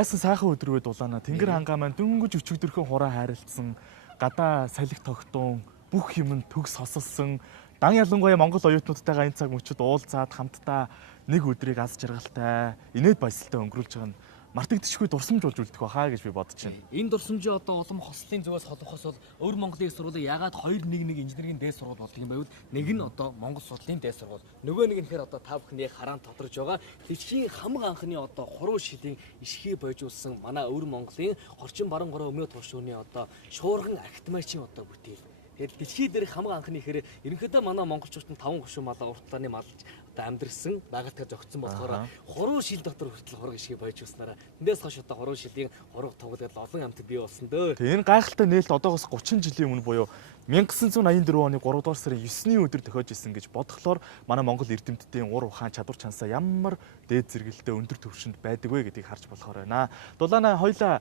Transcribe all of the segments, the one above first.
Яасан сайхан өдрөө дулаана. Тэнгэр хангаа маань дөнгөж өчигдөрхөн хураа хайрлцсан. Гадаа салхи тогтоон, бүх юм төгс хосолсон. Дан ялангуяа Монгол оюутнуудтайгаа энэ цаг мөчид уулзаад хамтдаа нэг өдрийг аз жаргалтай, инээд баясгалтай өнгөрүүлж байгаа нь мартагдчихгүй дурсамж болж үлдэх байхаа гэж би бодож байна. Энэ дурсамжийн одоо улам хослолын зүгээс холбохоос бол өвөр Монголын их сургуулийн ягаад 2-1-1 инженерийн дээд сургууль болдго юм байвал нэг нь одоо Монгол судлалын дээд сургууль. Нөгөө нэг нь тэгэхээр одоо та бүхний хараан тодорж байгаа дэлхийн хамаг анхны одоо хуруу шилийн ишхий бойжуулсан манай өвөр Монголын орчин баруун гороо өмнөд туршууны одоо шуурган архитмаачийн одоо бүтээл. Тэгэхээр дэлхий дээрх хамаг анхны хэрэг ерөнхийдөө манай монголчууд нь 5 гушуун малаа урт талааны малж одоо амьдрсан байгальтай зөгцсөн болохоор хуруу шил дотор хүртэл хураг ишгийг бойжуулснараа тэндээс хойш одоо хуруу шилийн хураг тоглоод олон амт бий болсон дөө. Тэгээ энэ гайхалтай нээлт одоогоос 30 жилийн өмнө буюу 1984 оны 3 дугаар сарын 9-ний өдөр тохиож исэн гэж бодглохлоор манай Монгол эрдэмтдийн ур ухаан чадвар чансаа ямар дээд зэрэгэлтэй өндөр түвшинд байдаг вэ гэдгийг харж болохоор байна. Дулаана хоёлаа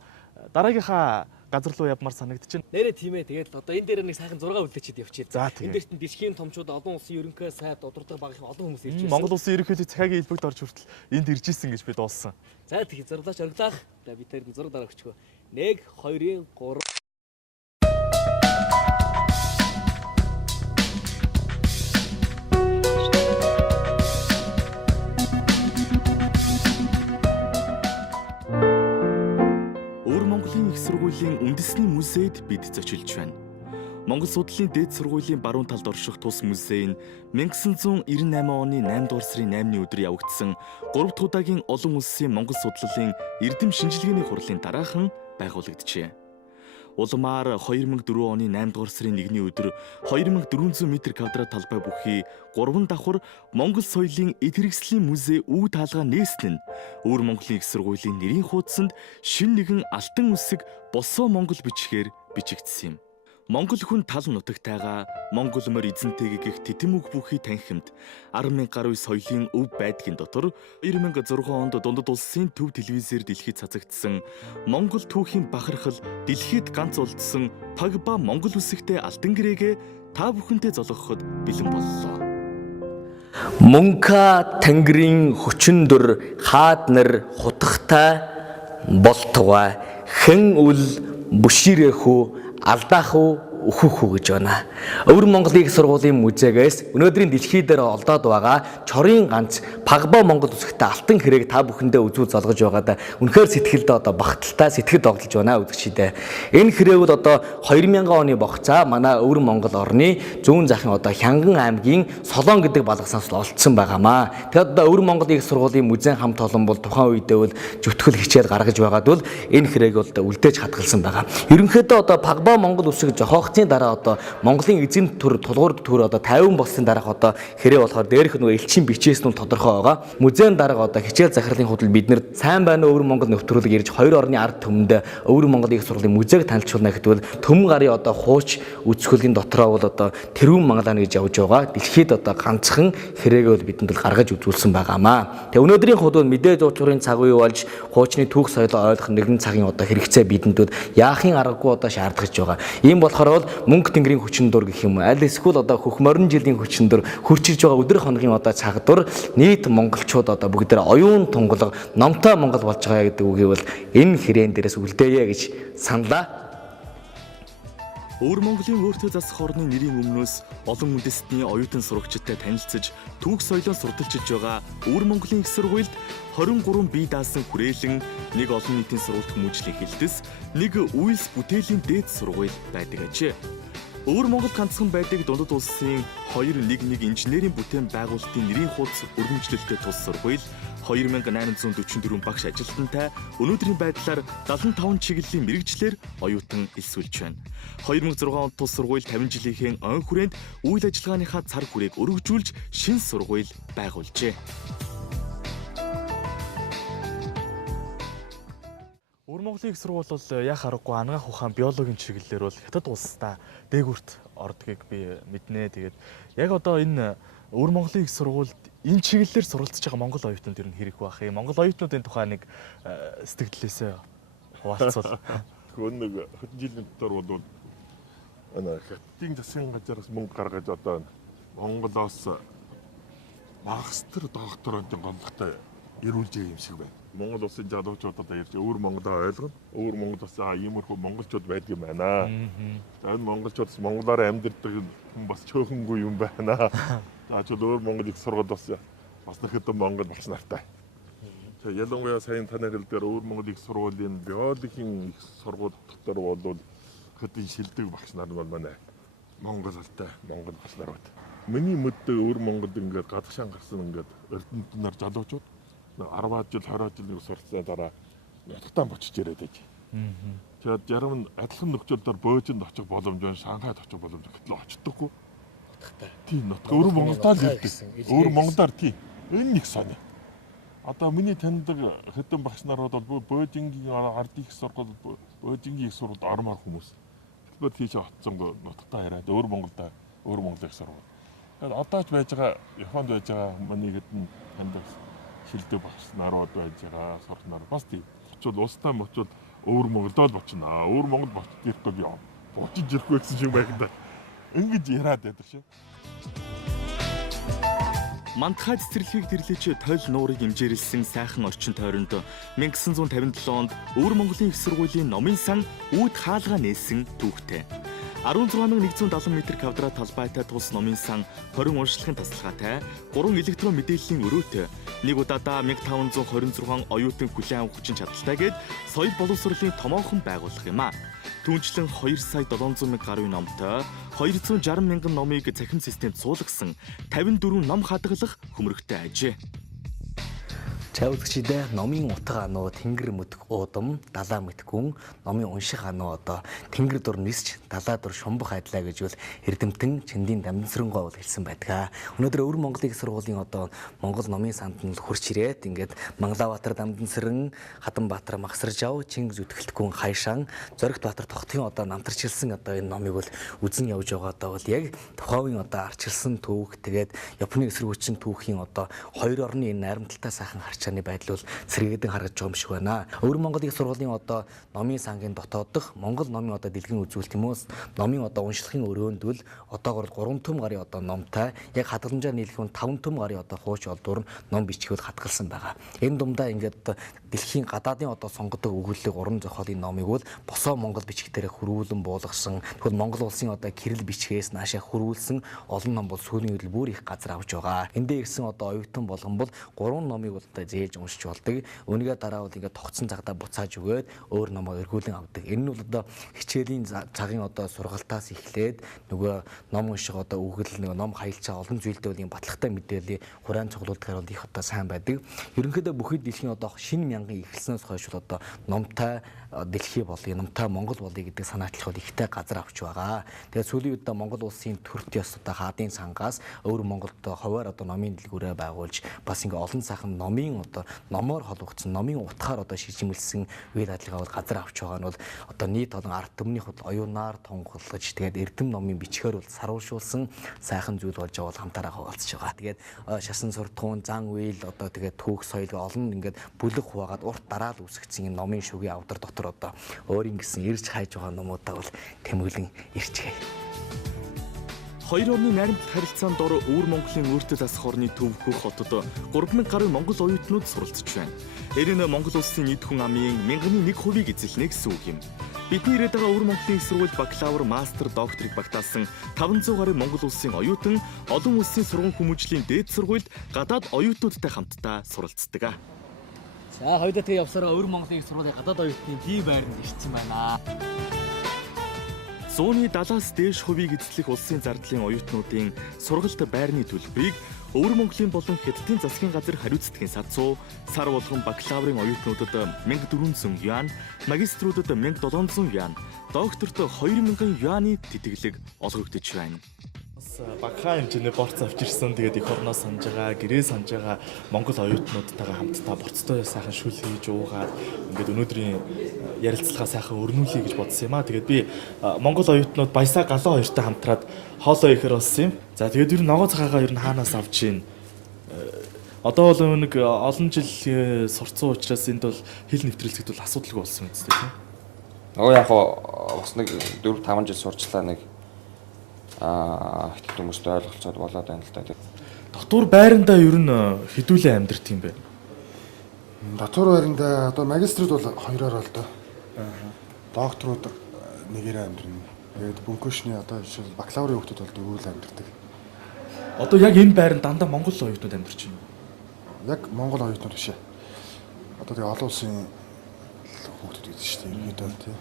дараагийнхаа газар руу явмаар санагдчихэв. Нэрээ тийм ээ. Тэгээд одоо энэ дээр нэг сайхан 6 үлдээчихэд явчихъя. За энэ дээрт нь дэлхийн томчууд олон улсын ерөнхий сайд удирдаг багийн олон хүмүүс ирж байсан. Монгол улсын ерөнхийлөгч цагийн хэлбэгт орж хүртэл энд ирж исэн гэж би дууссан. За тэгэхээр зураглаач ориглаах. За би тэр зураг дараа өгчгөө. 1 2 3 сургуулийн үндэсний музейд бид зочилж байна. Монгол судлалын дээд сургуулийн баруун талд орших тус музей нь 1998 оны 8 дугаар сарын 8-ны өдөр явагдсан 3 дахь удаагийн олон улсын монгол судлалын эрдэм шинжилгээний хурлын дараахан байгуулагджээ. Улмаар 2004 оны 8 дугаар сарын 1-ний өдөр 2400 м2 талбай бүхий 3 давхар Монгол соёлын эд хэрэгслийн музей үг таалгаа нээсэн нь өвөр Монголын их сургуулийн нэрийн хуудсанд шин нэгэн алтан үсэг босоо Монгол бичгээр бичигдсэн юм. Монгол хүн тал нутагтайгаа Монгол морь эзэнтэйг гэх титэм үг бүхий танхимд 10,000 гаруй соёлын өв байдгийн дотор 2006 онд дундад улсын төв телевизээр дэлхийд цацагдсан Монгол түүхийн бахархал дэлхийд ганц улдсан Пагба Монгол үсэгтэй алтан гэрээгээ та бүхэнтэй золгоход бэлэн боллоо. Мөнха тэнгэрийн хүчин дүр хаад нар хутагтай болтугай хэн үл бүширэхүү алдаахуу өөхөх гэж байна. Өвөр Монголын их сургуулийн музейгээс өнөөдрийн дэлхий дээр олдоод байгаа чорын ганц Пагба Монгол үсэгтэй алтан хэрээг та бүхэндээ үзүүл залгаж байгаадаа үнэхээр сэтгэлдээ одоо багталтай сэтгэл догдолж байна үзэгчдээ. Энэ хэрээг бол одоо 2000 оны богцаа манай өвөр Монгол орны зүүн захын одоо Хянган аймгийн Солон гэдэг балгасаас олдсон байгаамаа. Тэгэхээр одоо өвөр Монголын их сургуулийн музейн хамт олон бол тухайн үедээ бол зүтгэл хичээл гаргаж байгаад бол энэ хэрээг бол үлдээж хадгалсан байгаа. Ерөнхийдөө одоо Пагба Монгол үсэг жохоогцын дараа одоо Монголын эзэн төр тулгуур төр одоо 50 болсны дараах одоо хэрэг болохоор дээрх нөгөө элчин бичээсэн нь тодорхой байгаа. Музейн дарга одоо хичээл захирлын худал биднэр сайн байна өвөр Монгол нэвтрүүлэг ирж 2 орны ард түмэнд өвөр Монголын их сургуулийн музейг танилцуулна гэвэл төмөн гарын одоо хууч үзэсгэлэнгийн дотроо бол одоо тэрүүн мангалаана гэж явж байгаа. Дэлхийд одоо ганцхан хэрээгээ бол бидэнд бол гаргаж үзүүлсэн байгаамаа. Тэгээ өнөөдрийн худал мэдээ зуучрын цаг үе болж хуучны түүх соёлоо ойлгох нэгэн цагийн одоо хэрэгцээ бидэнд яахын аргагүй одоо шаардлагаж байгаа. Ийм болохоор бол мөнгө тэнгэрийн хүчин дур гэх юм аль эсвэл одоо хөх морин жилийн хүчин дур хурцилж байгаа өдөр хоногийн одоо цагдур нийт монголчууд одоо бүгдээ оюун тунгалаг номтой монгол болж байгаа гэдэг үгийг бол энэ хэрээн дээрээс үлдээе гэж саналаа. Өвөр Монголын өөртөө засах орны нэрийн өмнөөс олон үндэстний оюутан сурагчидтай танилцж түүх соёлоо сурталчилж байгаа Өвөр Монголын их сургуульд 23 бие даасан хүрээлэн нэг олон нийтийн сургууль хүмүүжлийн хилдэс нэг үйлс бүтээлийн дээд сургууль байдаг ажээ. Өвөр Монгол ганцхан байдаг дундад улсын 211 инженерийн бүтээн байгуулалтын нэрийн хуудас өргөмжлөлтөд тус сургууль 2844 багш ажилтнтай өнөөдрийн байдлаар 75 чиглэлийн мэрэгчлэр оюутан элсүүлж байна. 2006 онд тус сургууль 50 жилийнхээ он хүрээнд үйл ажиллагааныхаа цар хүрээг өргөжүүлж шинэ сургууль байгуулжээ. Өвөр Монголын их сургууль бол яг аргагүй ангаах ухаан биологийн чиглэлээр бол хятад улстай дээгүүрт ордгийг би мэднэ. Тэгээд яг одоо энэ Өвөр Монголын их сургуульд энэ чиглэлээр суралцж байгаа монгол оюутнууд ер нь хэрэг байх юм. Монгол оюутнуудын тухай нэг сэтгэлдээсээ хуваалцвал. Нэг хэдэн жилийн дотор бол хятадын засгийн газраас мөнгө гаргаж одоо Монголоос магистр докторантын гомдолтой ирүүлж байгаа юм шиг байна. Монгол улсын залуучуудад ярьж өвөр Монголоо ойлгоно. Өвөр Монгол бас иймэрхүү монголчууд байдаг юм байна. За энэ монголчууд монголоор амьдардаг хүн бас чөөхөнгүй юм байна. За ч өвөр Монгол их сургууль бас нэхэдэн монгол багш нартай. Тэгээ ялангуяа сайн танил дээр өвөр Монгол их сургуулийн биологийн их сургууль дотор бол хэдэн шилдэг багш нар бол манай монголтой монгол багш нар байна. Миний мэддэг өвөр Монгол ингээд гадагшаан гарсан ингээд эрдэмтнэр залуучууд 10 жил 20 жил сурцсан дараа нутагтаа бочиж ирээд байж. Тэгээд зарим нь адилхан нөхцөлөөр Бөөжинд очих боломж байна, Шанхайд очих боломж гэтэл очдоггүй. Нутагтаа. Тийм нутаг өвөр Монголдаа л ирдэг. Өвөр Монголоор тийм. Энэ нэг сони. Одоо миний таньдаг хэдэн багш нар бол Бөөжингийн ард их сургууль, Бөөжингийн их сургуульд ормоор хүмүүс. Тэгэхээр тийш очсон нутагтаа ирээд өвөр Монголдаа өвөр Монголыг сургууль. Тэгээд одоо ч байж байгаа Японд байж байгаа миний хэдэн таньдаг шилдэг багш нарууд байж байгаа сурах нар бас тийм. Очвол улстай мочвол өвөр Монголдоо л бочно. Өвөр Монгол бочиж ирэхгүй би бочиж ирэхгүй гэсэн шиг байна. Ингэж яриад байдаг шээ. Мантхай цэцэрлэгийг тэрлэж тойл нуурыг имжээрэлсэн сайхан орчин тойронд 1957 онд өвөр Монголын их сургуулийн номын сан үүд хаалгаа нээсэн түүхтэй. 16,170 м2 талбайтай тус номын сан 20 уншлагын тасалгаатай 3 электрон мэдээллийн өрөөтэй нэг удаадаа 1526 оюутан хүлээн авах хүчин чадалтайгээд соёл боловсролын томоохон байгууллага юм а. Түүнчлэн 2,700,000 гаруй номтой 260,000 номыг цахим системд суулгасан 54 ном хадгалах хөмрөгтэй ажээ. Чавдагчдаа номын утга ануу тэнгэр мэдх уудам далаа мэдхүн номын унших ануу одоо тэнгэр дур нисч далаа дур шумбах айдлаа гэж бол эрдэмтэн Чиндийн Дамдансрангой бол хэлсэн байдаг. Өнөөдөр өвөр Монголын сургуулийн одоо Монгол номын санд нь хурч ирээд ингээд Мангалаабаатар Дамдансран Хатанбаатар Махсаржав Чингис Үтгэлтгүн Хайшаан Зоригт Баатар Тогтхон одоо намтарчилсан одоо энэ номыг бол үзэн явж байгаа одоо бол яг тухайн одоо арчилсан түүх тэгээд Японы эсэргүүцэн түүхийн одоо хоёр орны энэ найрамдалтай сайхан харчааны байдал бол сэргээдэн харагдж байгаа юм шиг байна. Өвөр Монголын сургуулийн одоо номын сангийн дотоодох Монгол номын одоо дэлгэн үзүүлэлт юм уу? Номын одоо уншлагын өрөөнд бол одоогоор 3 төм гарын одоо номтой яг хадгаламжаар нийлэхэд 5 төм гарын одоо хууч олдуур ном бичгүүд хадгалсан байгаа. Энэ дундаа ингээд дэлхийн гадаадын одоо сонгодог өгүүллэг уран зохиолын номыг бол босоо Монгол бичгтэрэ хөрвүүлэн буулгасан. Тэгвэл Монгол улсын одоо кирилл бичгээс наашаа хөрвүүлсэн олон ном бол сүүлийн үед бүр их газар авч байгаа. Эндээ ирсэн одоо оюутан болгон бол 3 номыг бол одоо зээж уншиж болдог. Өнөөгөө дараа бол ингээд тогтсон цагтаа буцааж өгөөд өөр номоо эргүүлэн авдаг. Энэ нь бол одоо хичээлийн цагийн одоо сургалтаас эхлээд нөгөө ном унших одоо үгэл нэг ном хаялцаа олон зүйлдээ бол батлагтай мэдээллийн хураан цуглуулдгаар бол их одоо сайн байдаг. Ерөнхийдөө бүхий дэлхийн одоо шинэ мянган эхэлснээс хойш бол одоо номтой дэлхий болъё, номтой Монгол болъё гэдэг санаачлал бол ихтэй газар авч байгаа. Тэгээд сүүлийн үед Монгол улсын төрт ёс одоо хаадын сангаас өвөр Монголд ховоор одоо номын дэлгүүрээ байгуулж бас ингээ олон сайхан номын одоо номоор холбогдсон номын утгаар одоо шижимэлсэн үйл ажиллагаа бол газар авч байгаа нь бол одоо нийт олон ард түмнийх бол оюунаар тунгалж тэгээд эрдэм номын бичгээр бол саруулшуулсан сайхан зүйл болж байгаа бол хамтаараа хуваалцж байгаа. Тэгээд шасан суртахуун, зан үйл одоо тэгээд түүх соёл олон ингээд бүлэг хуваагаад урт дараад үүсгэсэн энэ номын шүгийн авдар дотор одоо өөрийн гэсэн ирж хайж байгаа номуудаа бол тэмүүлэн ирчгээ. Хоёр орны найрамдал харилцаанд дор өвөр Монголын өөртөө засах орны төвхөх хотод 3,000 гаруй монгол оюутнууд суралцж байна. Энэ нь Монгол улсын нийт хүн амын 1/1000-ийг эзэлнэ гэсэн үг юм. Бидний ирээд байгаа өвөр Монголын сургууль бакалавр, мастер, докторыг багтаасан 500 гаруй монгол улсын оюутан олон улсын сургууль хүмүүжлийн дээд сургуульд гадаад оюутнуудтай хамтдаа суралцдаг. За хоёулаа тэгээ явсараа өвөр Монголын сургуулийн гадаад оюутны бие байранд ирсэн байна. 170-аас дээш хувийг эзлэх улсын зардлын оюутнуудын сургалт байрны төлбөрийг өвөр Монголын болон Хятадын засгийн газар хариуцлагын сацуу сар болгон бакалаврын оюутнуудад 1,400 юан, магиструудад 1,700 юан, докторт 2,000 юаны тэтгэлэг олгогдож байна. Багахан хэмжээний борц авчирсан. Тэгээд эх орноос санаж байгаа, гэрээ санаж байгаа монгол оюутнуудтайгаа хамтдаа борцтой сайхан шүл хийж уугаад ингээд өнөөдрийн ярилцлагаа сайхан өрнүүлэе гэж бодсон юм аа. Тэгээд би монгол оюутнууд Баясаа Галуу хоёртой хамтраад хоолоо ихээр болсон юм. За тэгээд ер нь ногоо цагаагаа ер нь хаанаас авч ийн. Одоо бол нэг олон жил сурцсан учраас энд бол хэл нэвтрэлцэд бол асуудалгүй болсон үстэй тийм. Нөгөө яг бас нэг 4-5 жил сурчлаа нэг хит хүмүүстэй ойлголцоод болоод байна л да. Дотор байрандаа ер нь хэдүүлээ амьдрт юм бэ? Дотор байранда одоо магиструуд бол хоёроор л доо. Докторууд нэгээрээ амьдрна. Тэгээд бункөшний одоо жишээл бакалаврын хүүхдүүд бол дөрвөл амьдрдаг. Одоо яг энэ байранд дандаа монгол оюутнууд амьдарч байна. Яг Монгол оюутнууд биш ээ. Одоо тэгээ олон улсын хүүхдүүд гэдэг шүү дээ. Ерөнхийдөө тий.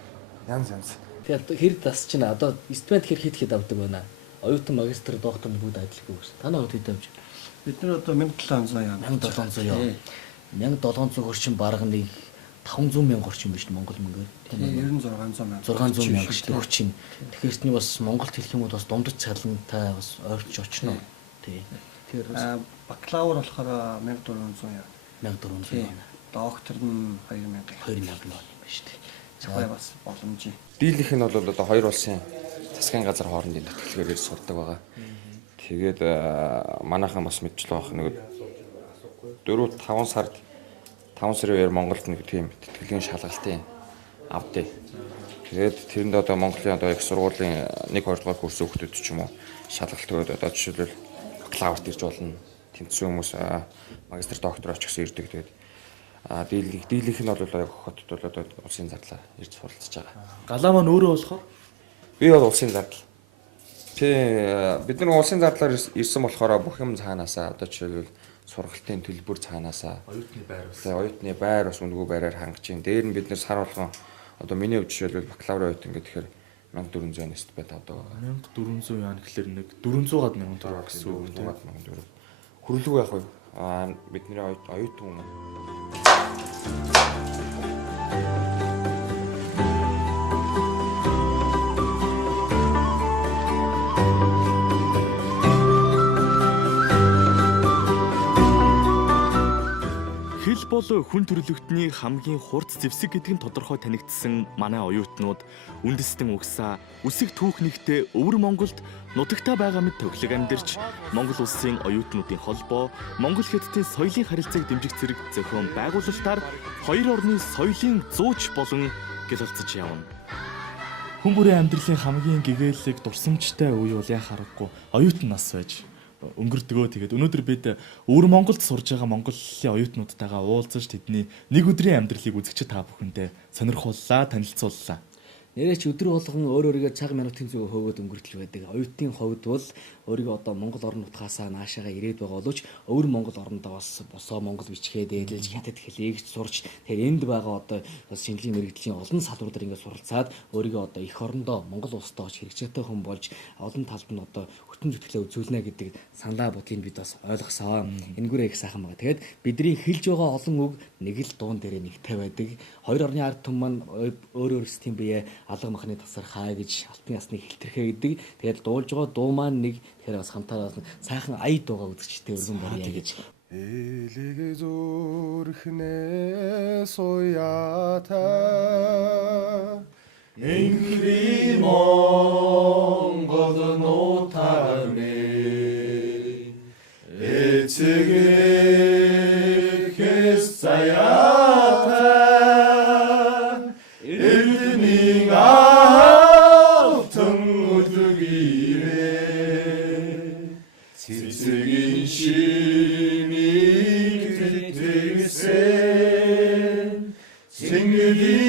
Янз. Тэгэхээр хэр тасч байна? Одоо студент хэр хэд авдаг байна? Оюутан, магистр, доктор бүгд адилгүй гэсэн. Танай хувьд хэд авч? Бид нар одоо 1700 яа. 1700 яа. 1700 орчим бараг нэг 500 мянга орчим биш Монгол мөнгөөр. Тийм ээ 9600 мянга. 600 мянга шүү дээ хүчин. Тэгэхээр ч бас Монголд хэлэх юм бол бас дундаж цалинтай бас ойрч очно. Тий. Тэгэхээр Бакалавр болохоор 1400 яа. 1400 яа. Доктор нь 2000. 2000 юм биш үү. За бас боломжтой. Дийлэнх нь бол одоо хоёр улсын засгийн газар хоорондын татгалзгаар ирж сурдаг байгаа. Тэгээд манайхан бас мэдчихлээ байх нэг 4-5 сард 5 сарын үеэр Монголд нэг тийм тэтгэлийн шалгалтын авдээ. Тэгээд тэрэнд одоо Монголын одоо их сургуулийн 1-2 дугаар курс хүүхдүүд ч юм уу шалгалт өгөөд одоо жишээлбэл бакалаврт ирж болно. Тэнцсэн хүмүүс магистр доктор очих гэсэн ирдэг. Тэгээд дийлэнх нь бол яг хотод бол одоо улсын зарлаа ирж суралцж байгаа. Галаа маань өөрөө болохоор Би бол улсын зардал. Бид нар улсын зардлаар ирсэн болохоор бүх юм цаанаасаа одоо жишээлбэл сургалтын төлбөр цаанаасаа оюутны байр бас. оюутны байр бас үндгүй байраар хангаж байна. Дээр нь бид нар сар болгон одоо миний хувьд жишээлбэл бакалавр оюутан гэхээр 1400 стипend авдаг байгаа. 1400 яа гэхэлэр нэг 400-аад мянган төгрөг гэсэн үг тийм. 400 мянган төгрөг. Хүрэлгүй яг бидний оюутан хүн. Хэл бол хүн төрөлхтний хамгийн хурц зэвсэг гэдэг нь тодорхой танигдсан манай оюутнууд үндэстэн угсаа үсэг түүхнийхтэй өвөр Монголд нутагтаа байгаа мэт төглөг амьдарч Монгол улсын оюутнуудын холбоо Монгол Хятадын соёлын харилцааг дэмжих зэрэг зохион байгуулалтаар хоёр орны соёлын зууч болон гялалцаж явна. Хүн бүрийн амьдралын хамгийн гэгээлэг дурсамжтай үе бол яхаа харахгүй оюутан нас байж өнгөрдгөө. Тэгээд өнөөдөр бид өвөр Монголд сурж байгаа Монголын оюутнуудтайгаа уулзаж тэдний нэг өдрийн амьдралыг үзэгчид та бүхэндээ сонирхууллаа, танилцууллаа. Нэрээ чи өдөр болгон өөрөөрөө цаг минутын зүг хөөгд өнгөртөл байдаг. Оюутны хувьд бол өөрийгөө одоо Монгол орон нутгаасаа наашаага ирээд байгаа боловч өвөр Монгол орондоо бас босоо Монгол бичгээ дээлж хятад хэлийг сурч тэр энд байгаа одоо бас шинжлэх мэрэгжлийн олон салбаруудаар ингээд суралцаад өөрийгөө одоо эх орондоо Монгол улстай оч хэрэгцээтэй хүн болж олон талд нь одоо хөтөн зүтгэлээ үзүүлнэ гэдэг саналаа бодлыг бид бас ойлгосоо. Энгүүрээ их сайхан байгаа. Тэгээд бидний хэлж байгаа олон үг нэг л дуун дээрээ нэгтэй байдаг. Хоёр орны ард түмэн өөр өөрсдийн бие алга махны тасархаа гэж алтны ясны хэлтэрхээ гэдэг. Тэгээд дуулж байгаа дуу маань нэг тэгэхээр бас хамтаа сайхан ая дуугаа үзэгчтэй өргөн барья гэж. Элэг зүрхнээ соята Энгри Монгол нутагны эцэгээс заяата эрдмийн алтан өдргийрээ цэцгийн шинийг тэтгсэн цэнгэлийн